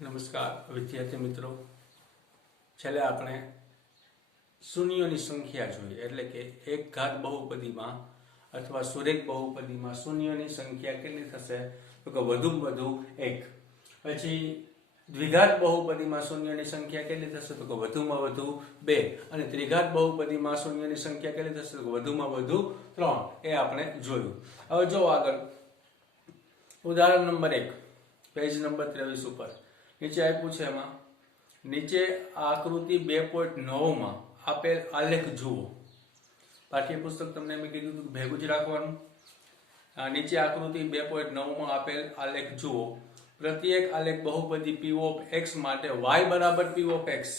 નમસ્કાર વિદ્યાર્થી મિત્રો, છેલ્લે આપણે શૂન્યોની સંખ્યા જોઈ, એટલે કે એક ઘાત બહુપદીમાં અથવા સુરેખ બહુપદીમાં શૂન્યોની સંખ્યા કેટલી થશે? તો કે વધુમાં વધુ એક. પછી દ્વિઘાત બહુપદીમાં શૂન્યોની સંખ્યા કેટલી થશે? તો કે વધુમાં વધુ બે. અને ત્રિઘાત બહુપદીમાં શૂન્યોની સંખ્યા કેટલી થશે? તો કે વધુમાં વધુ ત્રણ. એ આપણે જોયું. હવે જો આગળ ઉદાહરણ નંબર 1, પેજ નંબર 23 ઉપર નીચે આપ્યું છે. એમાં નીચે આકૃતિ 2.9 માં આપેલ આલેખ જુઓ. પાઠ્યપુસ્તક તમને મેં કીધું હતું ભેગું જ રાખવાનું. નીચે આકૃતિ 2.9 માં આપેલ આલેખ જુઓ. પ્રત્યેક આલેખ બહુપદી p of x માટે y બરાબર p of x,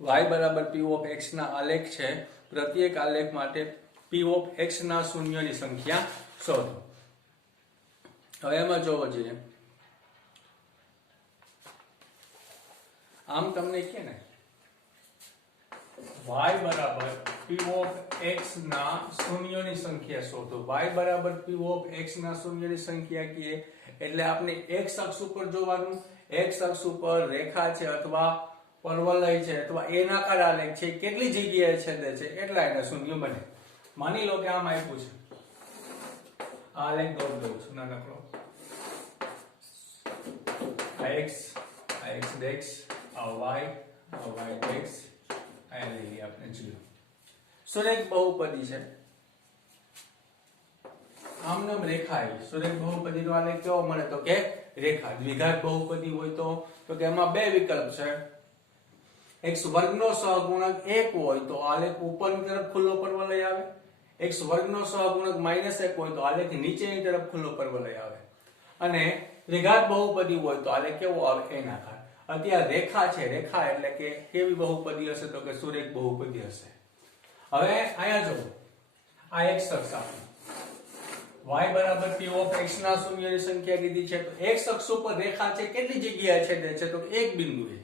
y બરાબર p of x ના આલેખ છે. પ્રત્યેક આલેખ માટે p of x ના શૂન્યોની સંખ્યા શોધો. હવે એમાં જોવો જોઈએ. આમ તમને કે ને y બરાબર p of x ના શૂન્યોની સંખ્યા શોધો. y બરાબર p of x ના શૂન્યોની સંખ્યા કીએ એટલે આપણે x અક્ષ ઉપર જોવાનું. x અક્ષ ઉપર રેખા છે અથવા પરવલય છે અથવા એનાકાર આલેખ છે, કેટલી જગ્યાએ છેદે છે એટલા એના શૂન્ય બને. માની લો કે આમ આપ્યું છે, આ આલેખ દોરી દઉં છું નાનકડો. આ x, આ x ડેક્સ, આ y, આ y ડેક્સ, આ લઈ આપણે 0. સુરેખ બહુપદી છે. આમનામ રેખા આવી. સુરેખ બહુપદી નો આલેખ કેવો મળે? તો કે રેખા. દ્વિઘાત બહુપદી હોય તો કે એમાં બે વિકલ્પ છે. x વર્ગનો સહગુણક 1 હોય તો આલેખ ઉપરની તરફ ખુલ્લો પરવલય આવે. x વર્ગનો સહગુણક -1 હોય તો આલેખ નીચેની તરફ ખુલ્લો પરવલય આવે. અને ત્રિઘાત બહુપદી હોય તો આલેખ કેવો આવે? એનાકાર. અત્યારે રેખા છે. રેખા એટલે કે કેવી બહુપદી હશે? તો કે સુરેખ બહુપદી હશે. હવે અહીંયા જો આ એક અક્ષ આપી y બરાબર p of x ના શૂન્યની સંખ્યા કીધી છે. તો x અક્ષ ઉપર રેખા છે, કેટલી જગ્યાએ છેદે છે? તો એક બિંદુએ.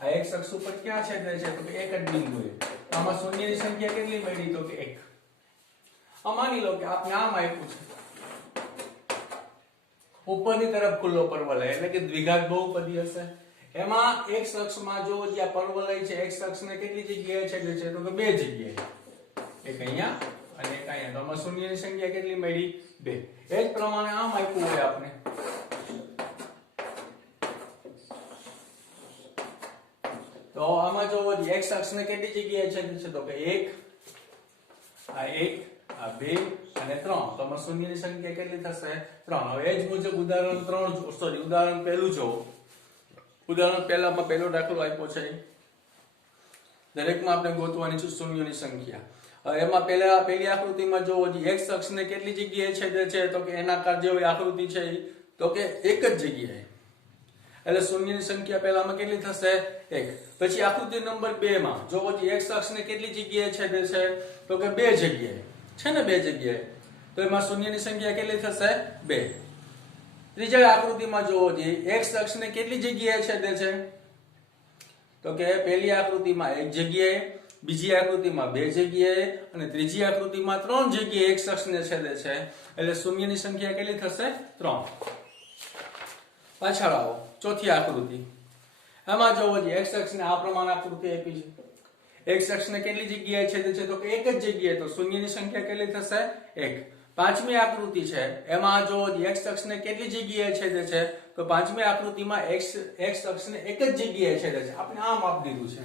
આ x અક્ષ ઉપર ક્યાં છેદે છે? તો કે એક જ બિંદુએ. આમાં શૂન્યની સંખ્યા કેટલી મળી? તો કે 1. આ માની લો કે આપણે આમ આપ્યું છે, ઉપરની તરફ ખુલ્લો પરવલય એટલે કે દ્વિઘાત બહુપદી હશે. એમાં x અક્ષમાં જો જ્યાં પરવલય છે, x અક્ષને કેટલી જગ્યાએ છેદે છે? તો કે બે જગ્યાએ. એક અહીંયા અને એક અહીંયા. તો આમાં શૂન્યની સંખ્યા કેટલી મળી? 2. એ જ પ્રમાણે આમ આપ્યું હોય આપણે, તો આમાં જો x અક્ષને કેટલી જગ્યાએ છેદે છે? તો કે 1, આ 1, આ 2 અને 3. તો આમાં શૂન્યની સંખ્યા કેટલી થશે? 3. હવે એ જ મુજબ ઉદાહરણ પહેલું જો. ઉદાહરણ પહેલામાં પહેલો દાખલો આપ્યો છે. દરેકમાં આપણે ગોતવાની છે શૂન્યોની સંખ્યા. હવે એમાં પહેલી આકૃતિમાં જો x અક્ષને કેટલી જગ્યાએ છેદે છે? તો કે એનાકાર જેવી આકૃતિ છે, તો કે એક જ જગ્યાએ. એટલે શૂન્યની સંખ્યા પહેલામાં કેટલી થશે? 1. પછી આકૃતિ નંબર 2 માં જો x અક્ષને કેટલી જગ્યાએ છેદે છે? તો કે બે જગ્યાએ છે ને, બે જગ્યાએ. તો એમાં શૂન્યની સંખ્યા કેટલી થશે? 2. ત્રીજા આકૃતિમાં જો x અક્ષને કેટલી જગ્યાએ છેદે છે? તો કે પહેલી આકૃતિમાં એક જગ્યાએ, બીજી આકૃતિમાં બે જગ્યાએ અને ત્રીજી આકૃતિમાં 3 જગ્યાએ x અક્ષને છેદે છે. એટલે શૂન્યની સંખ્યા કેટલી થશે? 3. પાછળ આવો, ચોથી આકૃતિ. આમાં જો x અક્ષને આ પ્રમાણે આકૃતિ આપી છે. x અક્ષને કેટલી જગ્યાએ છેદે છે? તો કે એક જ જગ્યાએ. તો શૂન્યની સંખ્યા કેટલી થશે? 1. પાંચમી આકૃતિ છે. એમાં જો x અક્ષને કેટલી જગ્યાએ છેદે છે? તો પાંચમી આકૃતિમાં x અક્ષને એક જ જગ્યાએ છેદે છે. આપણે આમ આપી દીધું છે,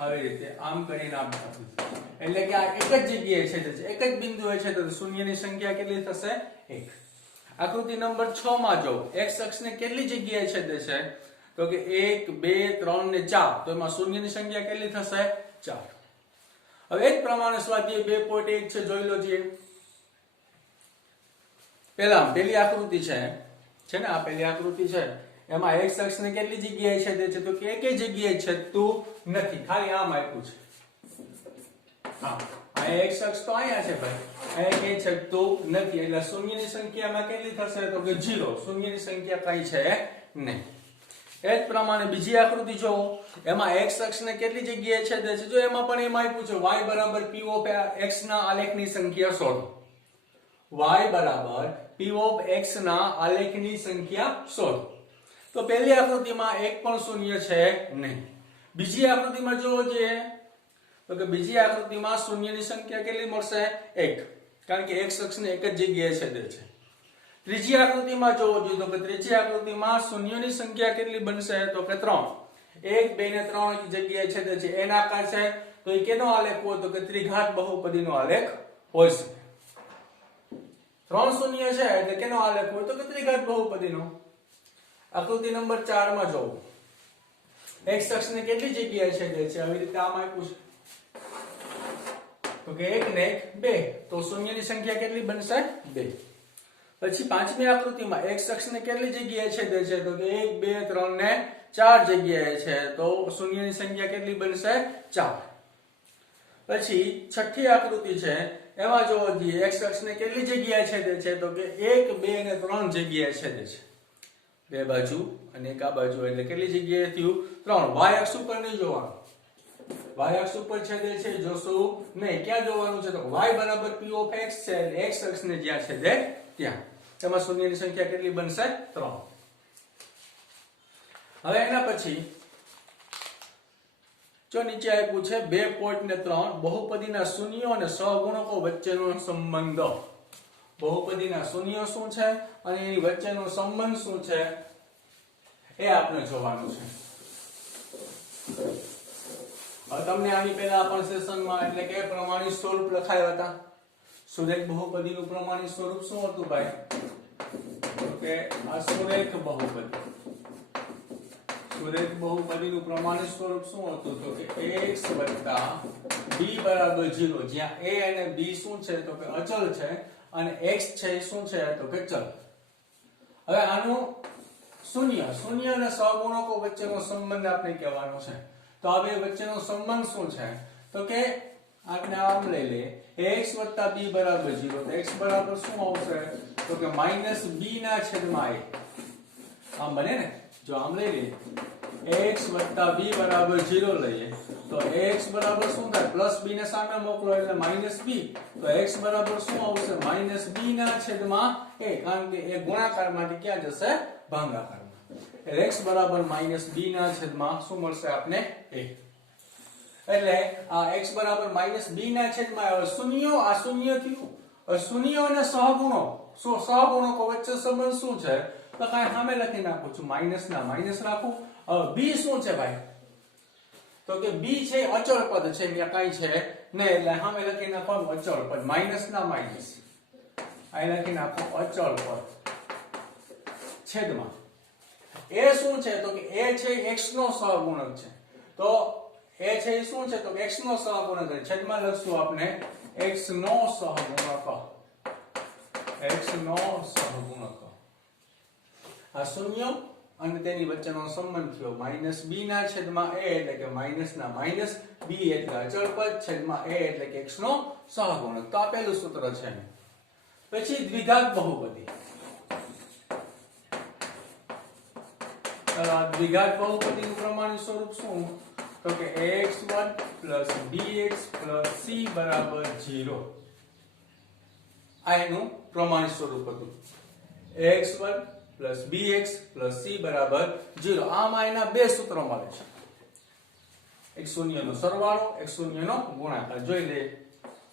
આવી રીતે આમ કરીને આમ આપી દીધું. એટલે કે આ એક જ જગ્યાએ છેદે છે, એક જ બિંદુએ છેદે છે. શૂન્યની સંખ્યા કેટલી થશે? 1. આકૃતિ નંબર 6 માં જો x અક્ષને કેટલી જગ્યાએ છેદે છે? તો કે 1, 2, 3 ને 4. તો એમાં શૂન્યની સંખ્યા કેટલી થશે? 4. હવે એ જ પ્રમાણે સ્વાધ્યાય 2.1 છે, જોઈ લો છીએ. પહેલી આકૃતિ છે ને, આ પહેલી આકૃતિ છે. એમાં x અક્ષને કેટલી જગ્યાએ છેદે છે? તો કે એક જગ્યાએ છેદતું નથી, ખાલી આમ આપ્યું છે. હા, આ x અક્ષ તો અહીંયા છે ભાઈ, અહીંયા કે છેદતું નથી. એટલે શૂન્યની સંખ્યામાં કેટલી થશે? તો કે 0. શૂન્યની સંખ્યા કઈ છે નહીં. એ જ પ્રમાણે બીજી આકૃતિ જો, એમાં x અક્ષને કેટલી જગ્યાએ છેદે છે? જો એમાં પણ એમ આપ્યું છે y બરાબર p of x ના આલેખની સંખ્યા શોધો. y બરાબર p ઓફ x ના આલેખની સંખ્યા શોધો. તો પહેલી આકૃતિમાં એક પણ શૂન્ય છે નહીં. બીજી આકૃતિમાં જોવો જોઈએ તો કે બીજી આકૃતિમાં શૂન્યની સંખ્યા કેટલી મળશે? 1, કારણ કે x અક્ષને એક જ જગ્યાએ છેદે છે. ત્રીજી આકૃતિમાં જોવો જોઈએ તો કે ત્રીજી આકૃતિમાં શૂન્યની સંખ્યા કેટલી બનશે? તો કે 3. 1, 2 ને 3 જગ્યાએ છેદે છે. n આકાર છે તો એ કેનો આલેખ હોય? તો કે ત્રિઘાત બહુપદીનો આલેખ હોય છે. 3 શૂન્ય છે એટલે કેનો આલેખ હોય? તો કે ત્રિઘાત બહુપદીનો. આકૃતિ નંબર 4 માં જોવો. x અક્ષને કેટલી જગ્યાએ છેદે છે? આવી રીતે આમ આપ્યું છે તો કે 1 ને 1 2, તો શૂન્યની સંખ્યા કેટલી બનશે? 2. પછી પાંચમી આકૃતિમાં x અક્ષને કેટલી જગ્યાએ છેદે છે? તો કે 1, 2, 3 ને 4 જગ્યાએ છે, તો શૂન્યની સંખ્યા કેટલી બનશે? 4. પછી છઠ્ઠી આકૃતિ છે એમાં જોવો જોઈએ x અક્ષને કેટલી જગ્યાએ છેદે છે? તો કે 1, 2 ને 3 જગ્યાએ છેદે છે. બે બાજુ અને એક આ બાજુ એટલે કેટલી જગ્યાએ થયું? 3. y અક્ષ ઉપર નહીં જોવાનું. y અક્ષ ઉપર છેદે છે જોશું નહીં. ક્યાં જોવાનું છે? તો y બરાબર p of x છે એટલે x અક્ષને જ્યાં છેદે ત્યાં. તેમાં શૂન્યની સંખ્યા કેટલી બનશે? 3. હવે એના પછી જો નીચે આપ્યું છે 2.3 બહુપદીના શૂન્યો અને સહગુણકો વચ્ચેનો સંબંધ. બહુપદીના શૂન્યો શું છે અને એની વચ્ચેનો સંબંધ શું છે એ આપણે જોવાનું છે. હવે તમને આની પહેલા પણ સેશનમાં એટલે કે પ્રમાણિત સ્વરૂપ લખાયા હતા. સુરેખ બહુપદીનું પ્રમાણિત સ્વરૂપ શું હતું ભાઈ? તો કે આ સુરેખ બહુપદી. સુરેખ બહુપદીનું પ્રમાણિત સ્વરૂપ શું હતું? તો કે x + b બરાબર 0, જ્યાં a અને b શું છે? તો કે અચલ છે અને x છે શું છે? તો કે ચલ. હવે આનું શૂન્ય અને સહગુણકો વચ્ચેનો સંબંધ આપણે કહેવાનો છે. તો આ બે વચ્ચેનો સંબંધ શું છે? તો કે આપણે આમ લઈ લઈએ x + b બરાબર 0, તો x બરાબર શું આવશે? તો કે -b ના છેદમાં a. આમ બને ને? જો આમ લઈ લઈએ x + b બરાબર 0 લઈએ તો x બરાબર શું થાય? +b ને સામે મોકલો એટલે -b, તો x બરાબર શું આવશે? -b ના છેદમાં a, કારણ કે એ ગુણાકારમાંથી ક્યાં જશે? ભાગાકારમાં. એટલે x બરાબર -b ના છેદમાં શું મળશે આપને? a. એટલે આ x બરાબર -b ના છેદમાં આવે શૂન્યો. આ શૂન્ય થયું. શૂન્યો અને સહગુણકો વચ્ચે સંબંધ શું છે? તો કાંઈ સામે લખી નાખું છું, માઈનસ ના માઈનસ રાખું. હવે b શું છે ભાઈ? તો કે b છે અચળ પદ છે, ત્યાં કાંઈ છે નહીં એટલે સામે લખી નાખવાનું અચળ પદ. માઈનસ ના માઈનસ અહીં લખી નાખો અચળ પદ છેદમાં a શું છે? તો કે a છે x નો સહગુણક છે. તો a છે એ શું છે? તો x નો સહગુણક છે. છેદમાં લખશું આપણે x નો સહગુણક. x નો સહગુણક. આ શૂન્ય અને તેની વચ્ચેનો સંબંધ થયો -b ના છેદમાં a એટલે કે માઈનસ ના માઈનસ, b એટલે અચળ પદ, છેદમાં a એટલે કે x નો સહગુણક. તો આ પહેલું સૂત્ર છે. પછી દ્વિઘાત બહુપદી. દ્વિઘાત બહુપદીનું પ્રમાણિત સ્વરૂપ શું? તો કે x1 + bx + c બરાબર 0. આ એનું પ્રમાણિત સ્વરૂપ હતું. x1 + bx + c બરાબર 0. આમાં એના બે સૂત્રો મળે છે. એક શૂન્યનો સરવાળો, એક શૂન્યનો ગુણાકાર. જોઈ લે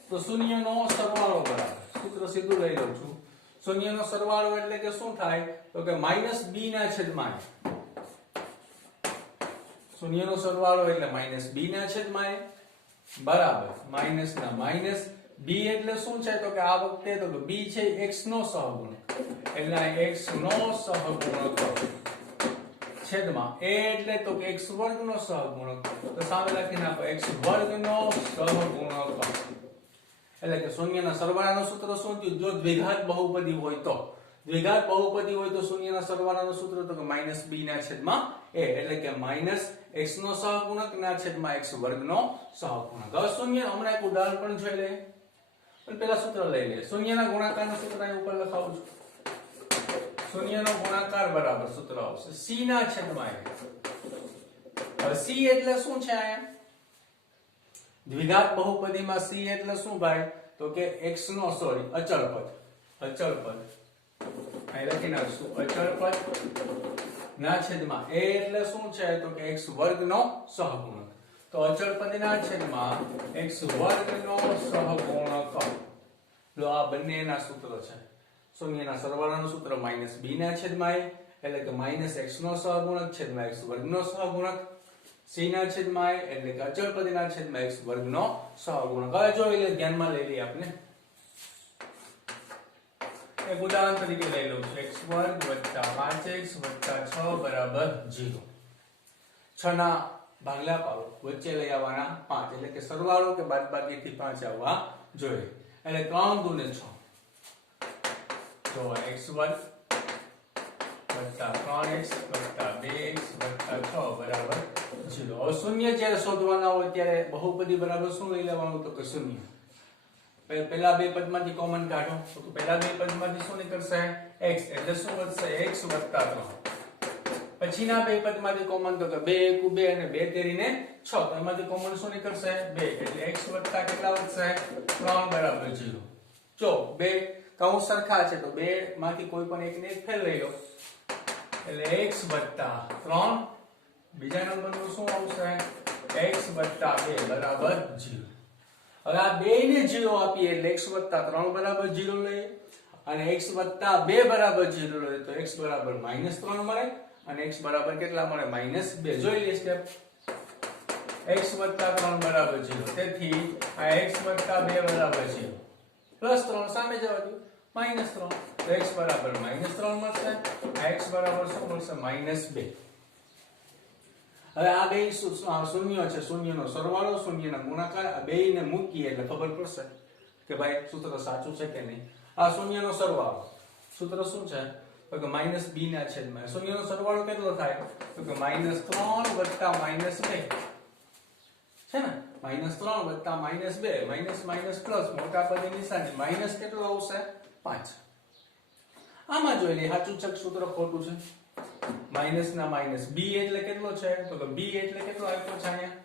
તો શૂન્યનો સરવાળો બરાબર, સૂત્ર સીધું લઈ લઉં છું. શૂન્યનો સરવાળો એટલે કે શું થાય? તો કે -b ના છેદમાં a. શૂન્યનો સરવાળો એટલે -b ના છેદમાં a બરાબર માઈનસ ના માઈનસ. b એટલે શું છે? તો કે આ વખતે તો કે b છે x નો સહગુણક એટલે આ x નો સહગુણક છેદમાં a એટલે તો કે x વર્ગ નો સહગુણક. તો સામે લખી નાખો x વર્ગ નો સહગુણક. એટલે કે શૂન્યના સરવાળાનું સૂત્ર શું થયું? જો દ્વિઘાત બહુપદી હોય તો. દ્વિઘાત બહુપદી હોય તો શૂન્યના સરવાળાનું સૂત્ર તો કે -b ના છેદમાં a એટલે કે x નો સહગુણક ના છેદમાં x વર્ગ નો સહગુણક. હવે શૂન્ય હમણાં એક ઉદાહરણ પણ જોઈ લે. પણ પેલા સૂત્ર લઈ લે. શૂન્યના ગુણાકારનું સૂત્ર અહીં ઉપર લખાવું છું. શૂન્યનો ગુણાકાર બરાબર સૂત્ર આવશે c ના છેદમાં a. હવે c એટલે શું છે? અહીંયા દ્વિઘાત બહુપદીમાં c એટલે શું ભાઈ? તો કે x નો અચળ પદ. અહીં લખી નાખશું અચળ પદ ના છેદમાં a એટલે શું છે તો કે x વર્ગનો સહગુણક. તો અચળ પદના છેદમાં x વર્ગનો સહગુણક. લો આ બંનેના સૂત્ર છે. શૂન્યના સરવાળાનું સૂત્ર -b ના છેદમાં a એટલે કે -x નો સહગુણક છેદમાં x વર્ગનો સહગુણક, c ના છેદમાં a એટલે કે અચળ પદના છેદમાં x વર્ગનો સહગુણક. હવે જોઈ લે, ધ્યાનમાં લઈ લઈએ આપણે. એક ઉદાહરણ તરીકે લઈ લઉં છું. x વર્ગ વત્તા 5x વત્તા 6 બરાબર 0. 6 ના ભાગલા પાડો, વચ્ચે લઈ આવવાના 5 એટલે કે સરવાળો કે બાદબાકીથી 5 આવવા જોઈએ. એટલે 3 દુ ને 6. તો x વર્ગ વત્તા 3x વત્તા 2x વત્તા 6 બરાબર 0. હવે શૂન્ય જ્યારે શોધવાના હોય ત્યારે બહુપદી બરાબર શું લઈ લેવાનું તો કે શૂન્ય. પહેલા બે પદમાંથી કોમન કાઢો તો પહેલા બે પદમાંથી શું નીકળશે x એટલે શું વધશે x વત્તા 3. પછીના બે પદમાંથી કોમન તો કે 2 * 2 અને 2 તેરીને 6 તો એમાંથી કોમન શું નીકળશે 2 એટલે x વત્તા કેટલા વધશે 3 બરાબર 0. જો બે કૌંસ સરખા છે તો બે માંથી કોઈ પણ એકને એક ફેર લઈ લો એટલે x વત્તા 3. બીજા નંબરનું શું આવશે x વત્તા 2 બરાબર 0. હવે આ બેયને 0 આપીએ એટલે x વત્તા 3 બરાબર 0 લઈએ અને x વત્તા 2 બરાબર 0 લઈએ તો x બરાબર -3 મળે અને x બરાબર કેટલા મળે -2. જોઈ લઈએ સ્ટેપ. x વત્તા 3 બરાબર 0 તેથી આ x વત્તા 2 બરાબર 0 પ્લસ 3 સામે જવા દો -3 તો x બરાબર -3 મળશે. આ x બરાબર શું મળશે -2. હવે આ બે શૂન્ય છે, શૂન્યનો સરવાળો શૂન્યના ગુણાકાર આ બેયને મૂકીએ એટલે ખબર પડશે કે ભાઈ સૂત્ર સાચું છે કે નહીં. આ શૂન્યનો સરવાળો સૂત્ર શું છે તો કે -b ના છેદમાં શૂન્યનો સરવાળો કેટલો થાય તો કે -3 વત્તા -2 છે ને. -3 વત્તા -2 માઇનસ પ્લસ મોટા પદની નિશાની માઇનસ કેટલો આવશે 5. આમાં જોઈ લે સાચું છે સૂત્ર ખોટું છે. માઇનસ ના માઇનસ b એટલે કેટલો છે તો કે b એટલે કેટલો આપ્યો છે અહીંયા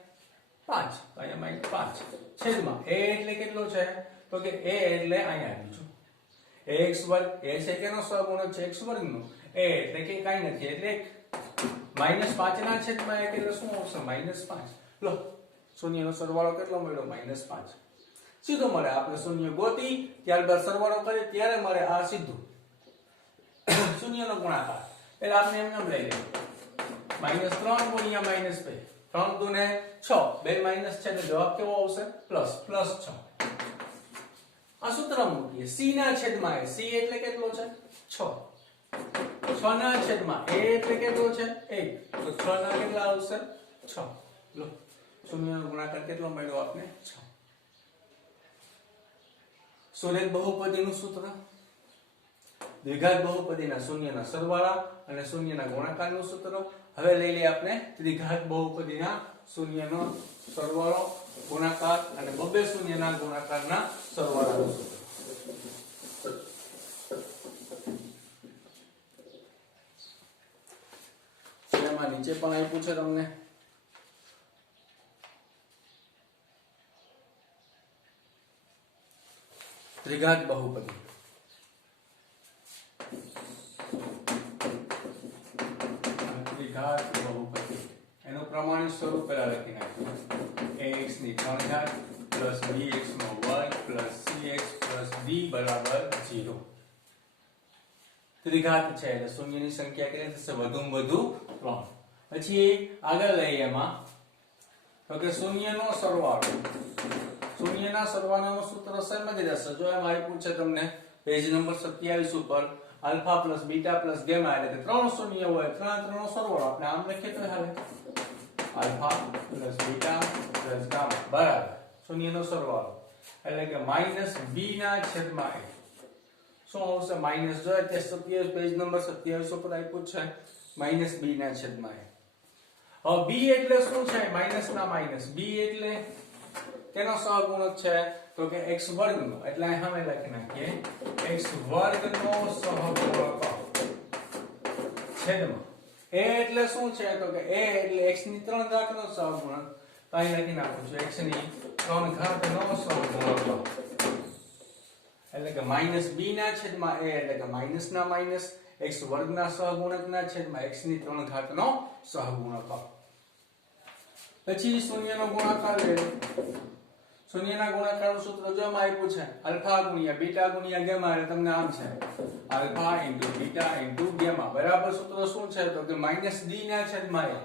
5 તો અહીંયા -5 છેદમાં a એટલે કેટલો છે તો કે a એટલે અહીંયા આપ્યું છે x વર્ગ. a છે કેનો સહગુણક છે x વર્ગનો. a એટલે કે કાઈ નથી એટલે -5 ના છેદમાં એટલે શું આવશે -5. લો શૂન્યનો સરવાળો કેટલો મળ્યો -5. સીધો મળે. આપણે શૂન્ય ગોતી ત્યારબાદ સરવાળો કરીએ ત્યારે મળે આ સીધું શૂન્યનો ગુણાકાર. એટલે આપણે એમ નામ લઈ લઈએ -3 ગુણ્યા -2 3 દુ ને 6 બે માઈનસ છે તો જવાબ કેવો આવશે +6. આ સૂત્ર મૂકીએ c ના છેદમાં a. c એટલે કેટલો છે 6. 6 ના છેદમાં a એટલે કેટલો છે 1 તો 6 ના કેટલા આવશે 6. લો શૂન્યનો ગુણાકાર કેટલો મળ્યો આપને 6. સુરેખ બહુપદીનું સૂત્ર દ્વિઘાત બહુપદીના શૂન્યના સરવાળા અને શૂન્યના ગુણાકારનું સૂત્ર. હવે લઈ લઈએ આપણે ત્રિઘાત બહુપદીના શૂન્યનો સરવાળો ગુણાકાર અને બબે શૂન્યના ગુણાકારના સરવાળાનું સૂત્ર. એમાં નીચે પણ આપ્યું છે તમને ત્રિઘાત બહુપદી. એનું પ્રમાણિત સ્વરૂપ પહેલા લખી નાખ્યું ax ની 3 ઘાત પ્લસ bx નો વર્ગ પ્લસ cx પ્લસ d બરાબર 0. ત્રિઘાત છે એટલે શૂન્યની સંખ્યા કેટલી થશે વધુમાં વધુ 3. પછી આગળ લઈએ એમાં તો કે શૂન્યનો સરવાળો. શૂન્યના સરવાળાનું સૂત્ર સમજી જશે. જો એમ આપ્યું છે તમને પેજ નંબર 27 ઉપર alpha plus beta plus gamma એટલે કે 3 શૂન્ય હોય 3 નો સરવાળો આપણે આમ લખીએ તો હાલે alpha plus beta plus gamma બરાબર શૂન્યનો સરવાળો એટલે કે -b ના છેદમાં a. શું આવશે માઈનસ જો તે 27 પેજ નંબર 27 ઉપર આપ્યું છે -b ના છેદમાં a. હવે b એટલે શું છે માઈનસ ના માઈનસ. b એટલે કેનો સહગુણક છે તો કે x વર્ગનો એટલે અહીં અમે લખી નાખીએ x વર્ગનો સહગુણક છેદમાં a એટલે શું છે તો કે a એટલે x ની 3 ઘાતનો સહગુણક. તો અહીં લખી નાખું છું x ની 3 ઘાતનો સહગુણક એટલે કે માઇનસ બી ના છેદમાં એ એટલે કે માઇનસ ના માઇનસ x વર્ગના સહગુણકના છેદમાં x ની 3 ઘાતનો સહગુણક. પછી શૂન્યનો ગુણાકાર લે. શૂન્યના ગુણાકારનું સૂત્ર જો આમાં આપ્યું છે આલ્ફા ગુણ્યા બીટા ગુણ્યા ગામા એટલે તમને આમ છે alpha into beta into gamma બરાબર સૂત્ર શું છે તો કે માઇનસ d ના છેદમાં a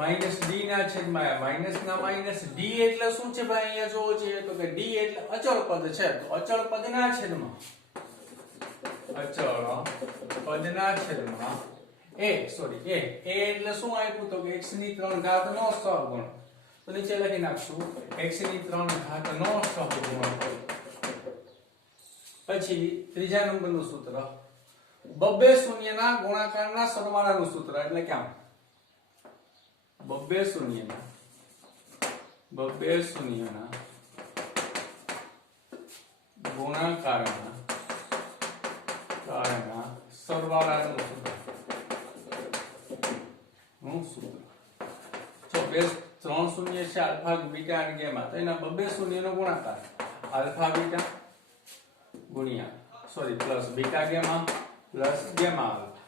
માઇનસ d ના છેદમાં a માઇનસ ના માઇનસ d એટલે શું છે ભાઈ અહીંયા જોવો જોઈએ તો કે d એટલે અચળ પદ છે તો અચળ પદના છેદમાં a એટલે શું આપ્યું તો કે x ની 3 ઘાતનો સહગુણક. તો નીચે લખી નાખશું x ની 3 ઘાતનો સહગુણક. પછી ત્રીજા નંબરનું સૂત્ર બબ્બે શૂન્યના ગુણાકારના સરવાળાનું સૂત્ર એટલે કે આમ બબ્બે શૂન્યના ગુણાકારના સરવાળાનું સૂત્ર. જો બે 3 શૂન્ય છે આલ્ફા બીટા અને ગામા તો એના બબ્બે શૂન્યનો ગુણાકાર આલ્ફા બીટા ગુણ્યા plus beta gamma plus gamma alpha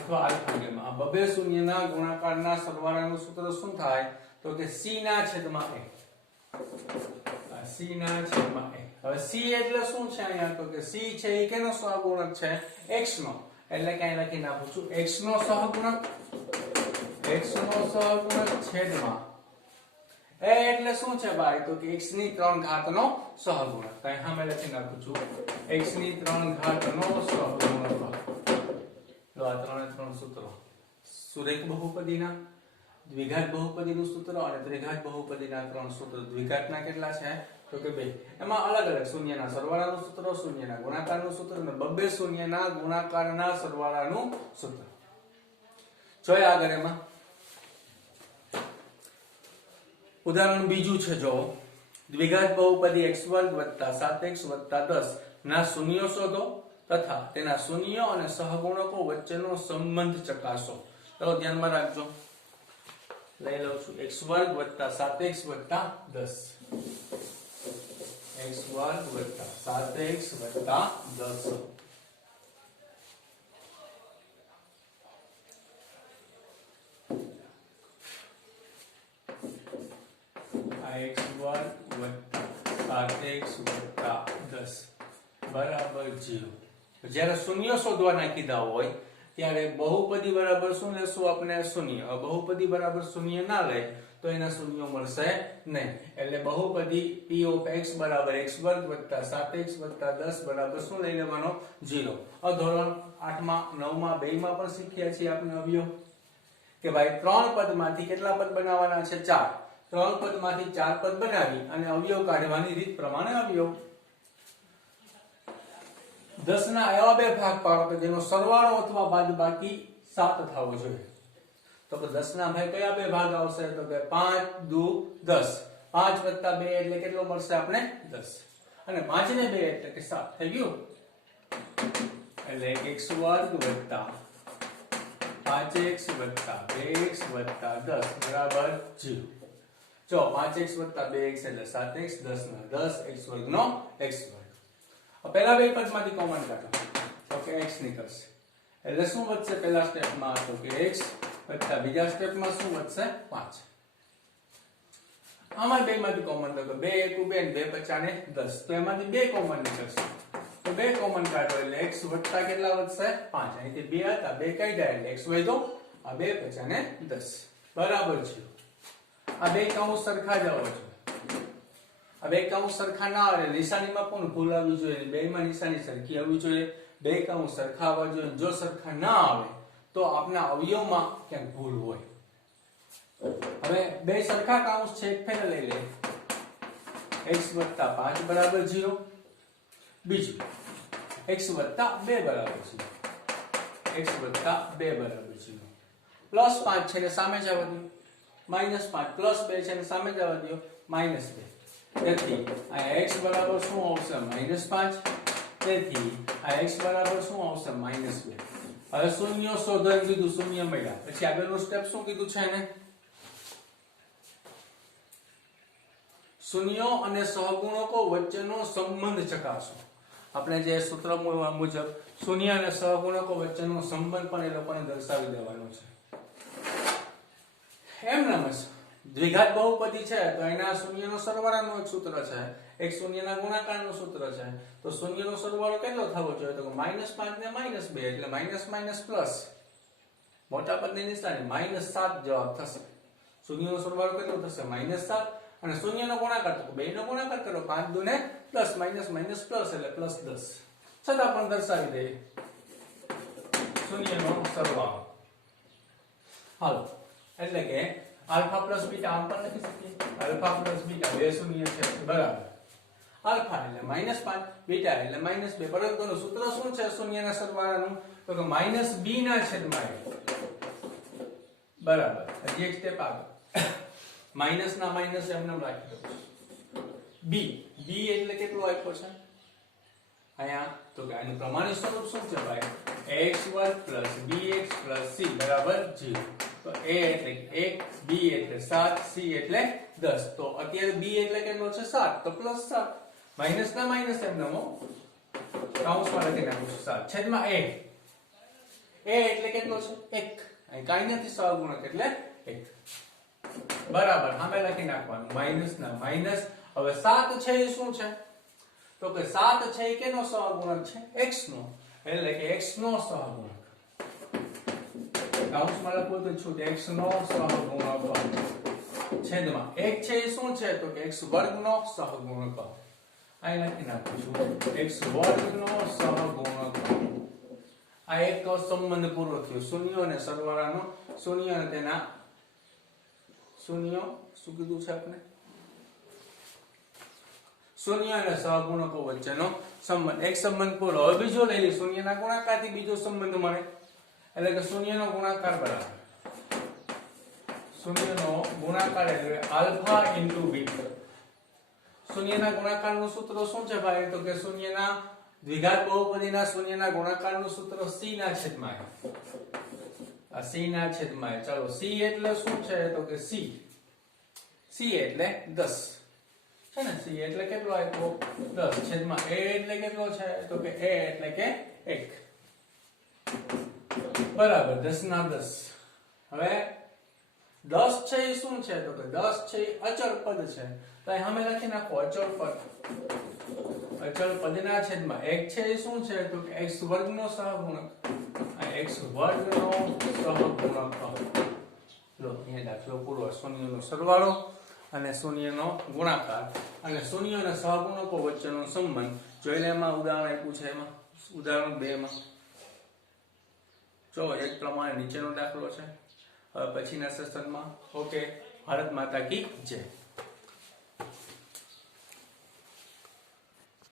અથવા આલ્ફા ગામા આ બબ્બે શૂન્યના ગુણાકારના સરવાળાનું સૂત્ર શું થાય તો કે c ના છેદમાં a c ના છેદમાં a. હવે c એટલે શું છે અહીંયા તો કે c છે એ કેનો સહગુણક છે x નો એટલે કે અહીં લખી નાખું છું x નો સહગુણક છેદમાં a એટલે શું છે ભાઈ તો કે x ની 3 ઘાતનો સહગુણક. તો અહીં સામે લખી નાખું છું x ની 3 ઘાતનો સહગુણક. તો આ 3 સૂત્રો સુરેખ બહુપદીના દ્વિઘાત બહુપદીનું સૂત્ર અને ત્રિઘાત બહુપદીના 3 સૂત્ર. દ્વિઘાતના કેટલા છે તો કે 2 એમાં અલગ અલગ શૂન્યના સરવાળાનું સૂત્ર શૂન્યના ગુણાકારનું સૂત્ર અને બબ્બે શૂન્યના ગુણાકારના સરવાળાનું સૂત્ર. જોઈએ આગળ એમાં ઉદાહરણ બીજું છે જો દ્વિઘાત બહુપદી x2 7x 10 ના શૂન્યો શોધો તથા તેના શૂન્યો અને સહગુણકો વચ્ચેનો સંબંધ ચકાસો. તો ધ્યાનમાં રાખજો લઈ લઉં છું x2 7x 10 x2 7x 10 x2 7x 10 બરાબર 0. જ્યારે શૂન્ય શોધવાના કીધા હોય ત્યારે બહુપદી બરાબર શું લેશું આપણે શૂન્ય. બહુપદી બરાબર શૂન્ય ના લે તો એના શૂન્યો મળશે નહીં. એટલે બહુપદી p of x બરાબર x2 7x 10 બરાબર શું લઈ લેવાનો 0. ધોરણ 8 માં 9 માં 2 માં પણ શીખ્યા છીએ આપણે અવયવ કે ભાઈ 3 પદમાંથી કેટલા પદ બનાવવાના છે 4. 3 પદમાંથી 4 પદ બનાવી અને અવયવ કાઢવાની રીત પ્રમાણે અવયવ 10 ના એવા બે ભાગ પાડો કે જેનો સરવાળો અથવા બાદબાકી 7 થવો જોઈએ. તો 10 ના ભાઈ કયા બે ભાગ આવશે તો કે 5 2 10 5 + 2 એટલે કેટલો મળશે આપણે 10 અને 5 ને 2 એટલે કે 7 થઈ ગયું. એટલે x2 5x 2x 10 બરાબર 0. જો 5x 2x એટલે 7x 10 ના 10 x વર્ગ નો x વર્ગ. પહેલા બે પદમાંથી કોમન કાઢો તો કે x નીકળશે. એટલે શું વધશે પહેલા સ્ટેપમાં તો કે x વત્તા બીજા સ્ટેપમાં શું વધશે 5. આમાં બેમાંથી કોમન તો કે 2 * 1 = 2 = 5 ને 10. તો એમાંથી બે કોમન નીકળશે. તો બે કોમન કાઢો એટલે x વત્તા કેટલા વધશે 5. અહીંથી 2 હતા 2 કાઢ્યા એટલે x વધ્યો. આ 2 = 5 ને 10 બરાબર છે. આ બે કૌંસ સરખા જ આવવા જોઈએ. આ બે કૌંસ સરખા ના આવે નિશાનીમાં પણ ભૂલ આવવી જોઈએ. બેમાં નિશાની સરખી આવવી જોઈએ. બે કૌંસ સરખા આવવા જોઈએ. જો સરખા ના આવે તો આપના અવયવમાં ક્યાંક ભૂલ હોય. હવે બે સરખા કૌંસ છે એક ફેર લઈ લે x + 5 બરાબર 0. બીજું x + 2 બરાબર 0. x + 2 બરાબર 0. +5 છે ને સામે જવા દો. -5 +2 છે ને સામે જવા દો -2. તેથી આ x બરાબર શું આવશે -5. તેથી આ x બરાબર શું આવશે -2. હવે શૂન્ય શોધો એમ કીધું શૂન્ય મળ્યા પછી આગળનું સ્ટેપ શું કીધું છે એને શૂન્યો અને સહગુણકો વચ્ચેનો સંબંધ ચકાસો. આપણે જે સૂત્ર મુજબ શૂન્ય અને સહગુણકો વચ્ચેનો સંબંધ પણ એ લોકોને દર્શાવી દેવાનો છે. એમ નમસ દ્વિઘાત બહુપદી છે તો એના શૂન્યનો સરવાળાનું એક સૂત્ર છે, એક શૂન્યના ગુણાકારનું સૂત્ર છે. તો શૂન્યનો સરવાળો કેટલો થવો જોઈએ? તો -5 ને -2 એટલે માઇનસ માઇનસ પ્લસ મોટા પદની નિશાની -7 જવાબ થશે. શૂન્યનો સરવાળો કેટલો થશે? -7 અને શૂન્યનો ગુણાકાર તો 2 નો ગુણાકાર કરો 5 દુ ને પ્લસ માઇનસ માઇનસ પ્લસ એટલે +10. છતાં પણ દર્શાવી દઈએ શૂન્યનો સરવાળો. હાલો એટલે કે આલ્ફા પ્લસ બીટા આમ પણ લખી શકીએ. આલ્ફા પ્લસ બીટા બે શૂન્ય છે બરાબર. આલ્ફા એટલે -5 બીટા એટલે -2 પરંતુ એનું સૂત્ર શું છે શૂન્યના સરવાળાનું? તો કે -b ના છેદમાં a બરાબર. હજી એક સ્ટેપ આગળ માઈનસ ના માઈનસ એમને રાખી દો. b એટલે કેટલો આપ્યો છે અહીંયા? તો કે આનું પ્રમાણિત સ્વરૂપ શું છે ભાઈ? x2 bx c બરાબર 0. તો a એટલે 1 b એટલે 7 c એટલે 10. તો અત્યારે b એટલે કેટલો છે? 7. તો +7 માઈનસ ના માઈનસ એમને કૌંસમાં લખી નાખું 7 છેદમાં a એટલે કેટલો છે? 1. અહીં કાઈ નથી, સહગુણક એટલે 1 બરાબર. સામે લખી નાખવાનું માઈનસ ના માઈનસ. હવે 7 છે એ શું છે? તો કે 7 છે એ કેનો સહગુણક છે? x નો, એટલે કે x નો સહગુણક. કૌંસમાં લખું તો છું x નો સહગુણક છેદમાં 1 છે એ શું છે? તો કે x વર્ગ નો સહગુણક. અહીં લખી નાખું છું x વર્ગ નો સહગુણક. આ એક સંબંધ પૂરો થયો શૂન્ય અને સરવાળાનો. શૂન્ય અને તેના શૂન્ય શું કીધું છે આપણે? શૂન્ય અને સહગુણકો વચ્ચેનો સંબંધ. એક સંબંધ પૂરો. હવે બીજો લઈ લે. શૂન્યના ગુણાકારથી બીજો સંબંધ મળે એટલે કે શૂન્યનો ગુણાકાર બરાબર શૂન્યનો ગુણાકાર એટલે આલ્ફા ઇન્ટુ બીટા. શૂન્યના ગુણાકારનું સૂત્ર શું છે ભાઈ? તો કે શૂન્યના દ્વિઘાત બહુપદીના શૂન્યના ગુણાકારનું સૂત્ર c ના છેદમાં આ c ના છેદમાં. ચાલો c એટલે શું છે? તો કે c એટલે 10 છે ને. c એટલે કેટલો આપ્યો? 10 છેદમાં a એટલે કેટલો છે? તો કે a એટલે કે 1 બરાબર 10 ના 10. હવે 10 છે એ શું છે? તો કે 10 છે એ અચળ પદ છે. તો અહીં અમે લખી નાખો અચળ પદ. અચળ પદના છેદમાં 1 છે એ શું છે? તો કે x વર્ગનો સહગુણક. આ x વર્ગનો સહગુણક. લો અહીંયા દાખલો પૂરો. શૂન્યનો સરવાળો અને શૂન્યનો ગુણાકાર અને શૂન્ય અને સહગુણકો વચ્ચેનો સંબંધ જોઈ લે. એમાં ઉદાહરણ આપ્યું છે. એમાં ઉદાહરણ 2 માં જો એક પ્રમાણે નીચેનો દાખલો છે. હવે પછીના સેશનમાં. ઓકે. ભારત માતા કી જય.